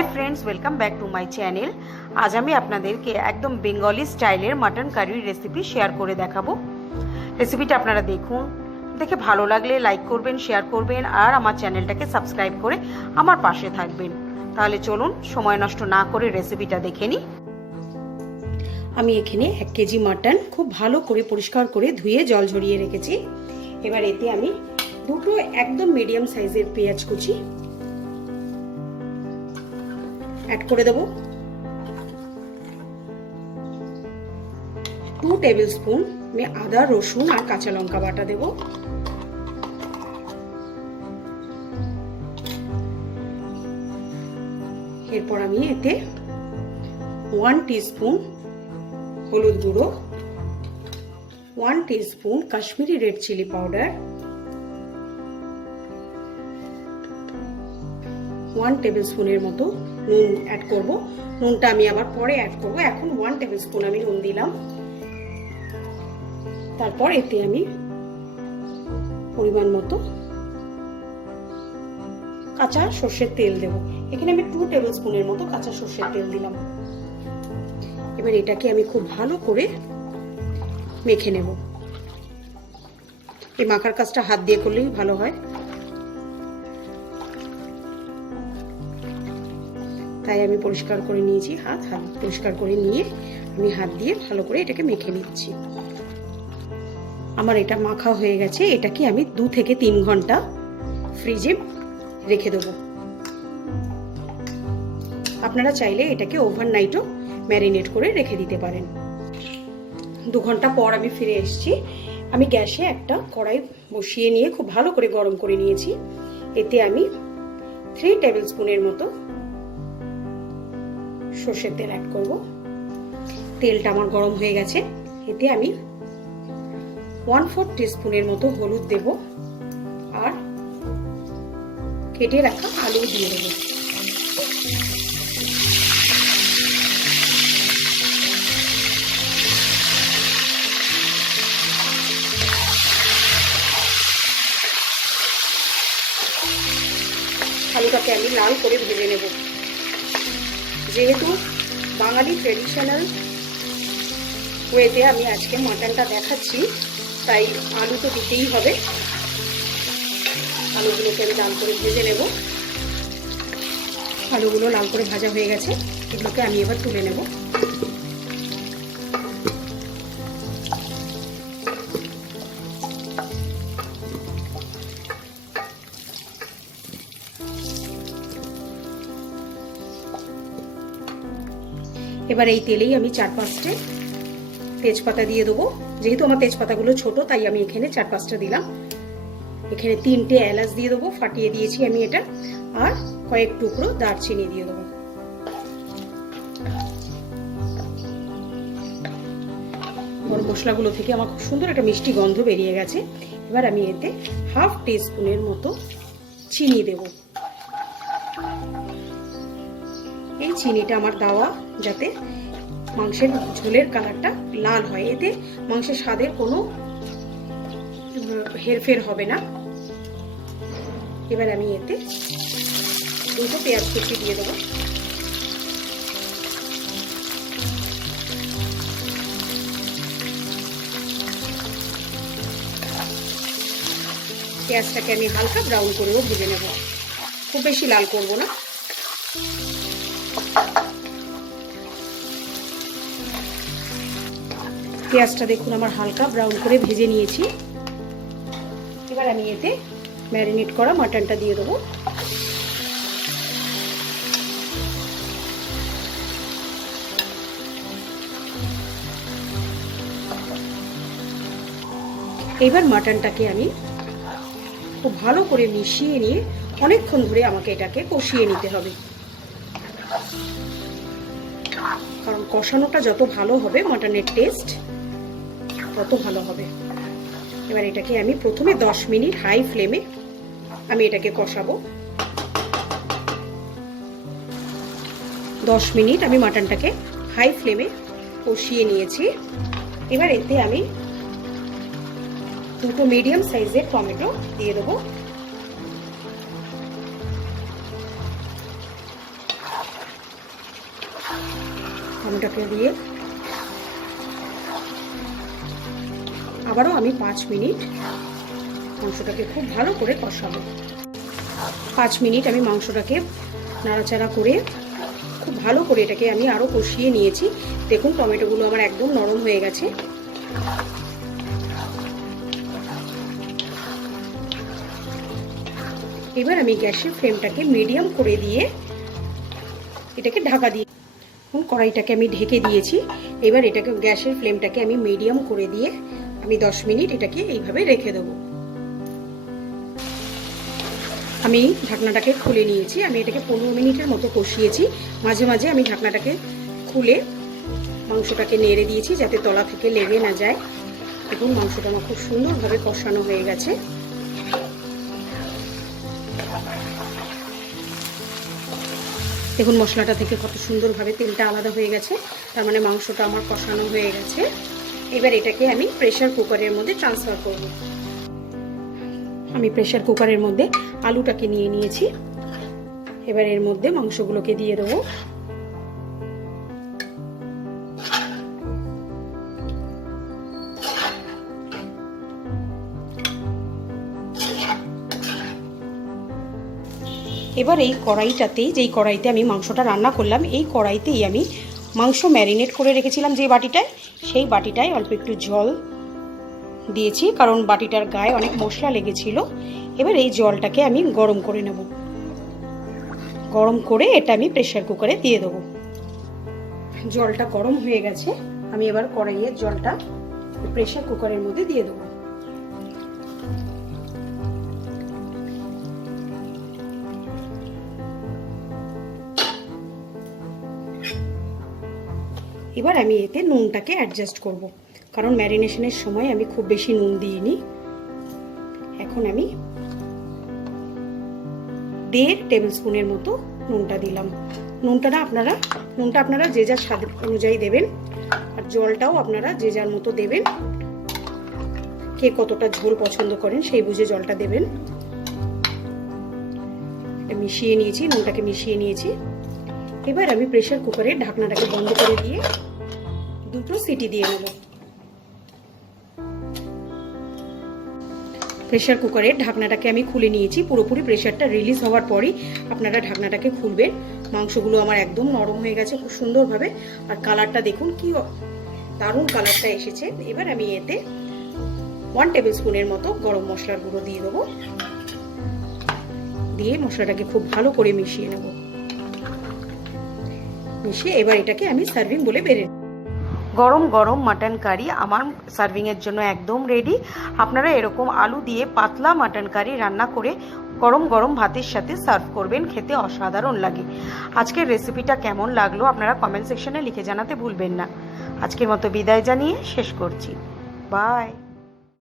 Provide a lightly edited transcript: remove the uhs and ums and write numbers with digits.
High friends, welcome back to my channel. आज আমি আপনাদেরকে একদম বেঙ্গলি স্টাইলের মাটন কারির রেসিপি শেয়ার করে দেখাবো। রেসিপিটা আপনারা দেখুন, দেখে ভালো লাগলে লাইক করবেন, শেয়ার করবেন আর আমার চ্যানেলটাকে সাবস্ক্রাইব করে আমার পাশে থাকবেন। তাহলে চলুন সময় নষ্ট না করে রেসিপিটা দেখে নিই। আমি এখানে 1 কেজি মাটন খুব ভালো করে পরিষ্কার করে ধুয়ে জল ঝরিয়ে রেখেছি। এবার এতে আমি দুটো একদম মিডিয়াম সাইজের পেঁয়াজ কুচি ऐड করে দেব। 2 টেবিল স্পুন আমি আদা রসুন আর কাঁচা লঙ্কা বাটা দেব। এরপর আমি এতে 1 টিস্পুন হলুদ গুঁড়ো, 1 teaspoon Kashmiri red chilli powder, 1 table স্পুনের মতো নুন অ্যাড করব। নুনটা আমি আবার পরে অ্যাড করব। এখন 1 টেবিল স্পুন আমি নুন দিলাম। তারপর এতে আমি পরিমাণ মতো কাঁচা সর্ষের তেল দেব। এখানে আমি 2 টেবিল স্পুনের মতো কাঁচা সর্ষের তেল দিলাম। এবার এটাকে আমি খুব ভালো করে মেখে নেব। এই মাখার কাজটা হাত দিয়ে করলেই ভালো হয়, তাই আমি পরিষ্কার করে নিয়েছি। হাত পরিষ্কার করে নিয়ে আমি হাত দিয়ে ভালো করে এটাকে মেখে নিচ্ছি। আমার এটা মাখা হয়ে গেছে। এটাকে আমি 2 থেকে 3 ঘন্টা ফ্রিজে রেখে দেবো। আপনারা চাইলে এটাকে ওভারনাইটও ম্যারিনেট করে রেখে দিতে পারেন। 2 ঘন্টা পর আমি ফিরে এসেছি। আমি গ্যাসে একটা কড়াই বসিয়ে নিয়ে খুব ভালো করে গরম করে নিয়েছি। এতে আমি 3 টেবিল স্পুনের মতো সর্ষের তেল অ্যাড করব। তেলটা আমার গরম হয়ে গেছে। এতে আমি 1/4 টিস্পুনের মতো হলুদ দেব আর কেটে রাখা আলু দিয়ে দেব। আলুটাকে আমি লাল করে ভেজে নেব। যেহেতু বাঙালি ট্রেডিশনাল ওয়েতে আমি আজকে মাটনটা দেখাচ্ছি, তাই আলু তো দিতেই হবে। আলুগুলোকে আমি লাল করে ভেজে নেব। আলুগুলো লাল করে ভাজা হয়ে গেছে, এগুলোকে আমি এবার তুলে নেব। এবার এই তেলেই আমি 4-5টে তেজপাতা দিয়ে দেবো। যেহেতু আমার তেজপাতাগুলো ছোট, তাই আমি এখানে 4-5টা দিলাম। এখানে 3টে এলাচ দিয়ে দেবো, ফাটিয়ে দিয়েছি আমি এটা, আর কয়েক টুকরো দারচিনি দিয়ে দেবো। গরম মশলাগুলো থেকে আমার খুব সুন্দর একটা মিষ্টি গন্ধ বেরিয়ে গেছে। এবার আমি এতে 1/2 টিস্পুনের মতো চিনি দেব। এই চিনিটা আমার দেওয়া যাতে মাংসের ঝোলের কালারটা লাল হয়। এতে মাংসের স্বাদের কোনো হেরফের হবে না। এবার আমি এতে 2টো পেঁয়াজ কুচি দিয়ে দেবো। পেঁয়াজটাকে আমি হালকা ব্রাউন করেও ভেজে নেব, খুব বেশি লাল করব না। পেঁয়াজটা দেখুন আমার হালকা ব্রাউন করে ভেজে নিয়েছি। এবার আমি এতে ম্যারিনেট করা মাটনটা দিয়ে দেবো। এবার মাটনটাকে আমি খুব ভালো করে মিশিয়ে নিয়ে অনেকক্ষণ ধরে আমাকে এটাকে কষিয়ে নিতে হবে, কারণ কষানোটা যত ভালো হবে মাটনের টেস্ট তত ভালো হবে। এবার এটাকে আমি প্রথমে 10 মিনিট হাই ফ্লেমে আমি এটাকে কষাবো। 10 মিনিট আমি মাটনটাকে হাই ফ্লেমে কষিয়ে নিয়েছি। এবার এতে আমি 2টো মিডিয়াম সাইজের টমেটো দিয়ে দেবো। ফ্লেমটাকে দিয়ে আবারও আমি 5 মিনিট মাংসটাকে খুব ভালো করে কষাবো। 5 মিনিট আমি মাংসটাকে নাড়াচাড়া করে খুব ভালো করে এটাকে আমি আরও কষিয়ে নিয়েছি। দেখুন টমেটোগুলো আমার একদম নরম হয়ে গেছে। এবার আমি গ্যাসের ফ্লেমটাকে মিডিয়াম করে দিয়ে এটাকে ঢাকা দিয়ে কড়াইটাকে আমি ঢেকে দিয়েছি। এবার এটাকে গ্যাসের ফ্লেমটাকে আমি মিডিয়াম করে দিয়ে আমি 10 মিনিট এটাকে এইভাবে রেখে দেবো। আমি ঢাকনাটাকে খুলে নিয়েছি। আমি এটাকে 15 মিনিটের মতো কষিয়েছি। মাঝে মাঝে আমি ঢাকনাটাকে খুলে মাংসটাকে নেড়ে দিয়েছি যাতে তলা থেকে লেগে না যায়। দেখুন মাংসটা আমার খুব সুন্দরভাবে কষানো হয়ে গেছে। দেখুন মশলাটা থেকে কত সুন্দরভাবে তেলটা আলাদা হয়ে গেছে, তার মানে মাংসটা আমার কষানো হয়ে গেছে। এবার এটাকে আমি প্রেসার কুকারের মধ্যে ট্রান্সফার করব। আমি প্রেসার কুকারের মধ্যে আলুটাকে নিয়ে নিয়েছি। এবার এর মধ্যে মাংসগুলোকে দিয়ে দেবো। এবার এই কড়াইটাতেই, যেই কড়াইতে আমি মাংসটা রান্না করলাম, এই কড়াইতেই আমি মাংস ম্যারিনেট করে রেখেছিলাম যে বাটিটায়, সেই বাটিটায় অল্প একটু জল দিয়েছি, কারণ বাটিটার গায়ে অনেক মশলা লেগেছিল। এবার এই জলটাকে আমি গরম করে নেব। গরম করে এটা আমি প্রেসার কুকারে দিয়ে দেবো। জলটা গরম হয়ে গেছে। আমি এবার কড়াইয়ের জলটা প্রেসার কুকারের মধ্যে দিয়ে দেবো। এবার আমি এতে নুনটাকে অ্যাডজাস্ট করব, কারণ ম্যারিনেশনের সময় আমি খুব বেশি নুন দিইনি। এখন আমি 1.5 টেবিল স্পুনের মতো নুনটা দিলাম। নুনটা আপনারা যে যার স্বাদ অনুযায়ী দেবেন, আর জলটাও আপনারা যে যার মতো দেবেন। কে কতটা ঝোল পছন্দ করেন সেই বুঝে জলটা দেবেন। মিশিয়ে নিয়েছি, নুনটাকে মিশিয়ে নিয়েছি। এবার আমি প্রেসার কুকারের ঢাকনাটাকে বন্ধ করে দিয়ে 2টো সিটি দিয়ে নেব। প্রেসার কুকারের ঢাকনাটাকে আমি খুলে নিয়েছি। পুরোপুরি প্রেসারটা রিলিজ হওয়ার পরই আপনারা ঢাকনাটাকে খুলবেন। মাংসগুলো আমার একদম নরম হয়ে গেছে খুব সুন্দরভাবে, আর কালারটা দেখুন কি দারুণ কালারটা এসেছে। এবার আমি এতে 1 টেবিল স্পুনের মতো গরম মশলার গুঁড়ো দিয়ে দেবো। দিয়ে মশলাটাকে খুব ভালো করে মিশিয়ে নেব। মিশিয়ে এবার এটাকে আমি সার্ভিং বলে বেড়ে নেব। গরম গরম মাটন কারি আমার সার্ভিংয়ের জন্য একদম রেডি। আপনারা এরকম আলু দিয়ে পাতলা মাটন কারি রান্না করে গরম গরম ভাতের সাথে সার্ভ করবেন, খেতে অসাধারণ লাগে। আজকের রেসিপিটা কেমন লাগলো আপনারা কমেন্ট সেকশনে লিখে জানাতে ভুলবেন না। আজকের মতো বিদায় জানিয়ে শেষ করছি। বাই।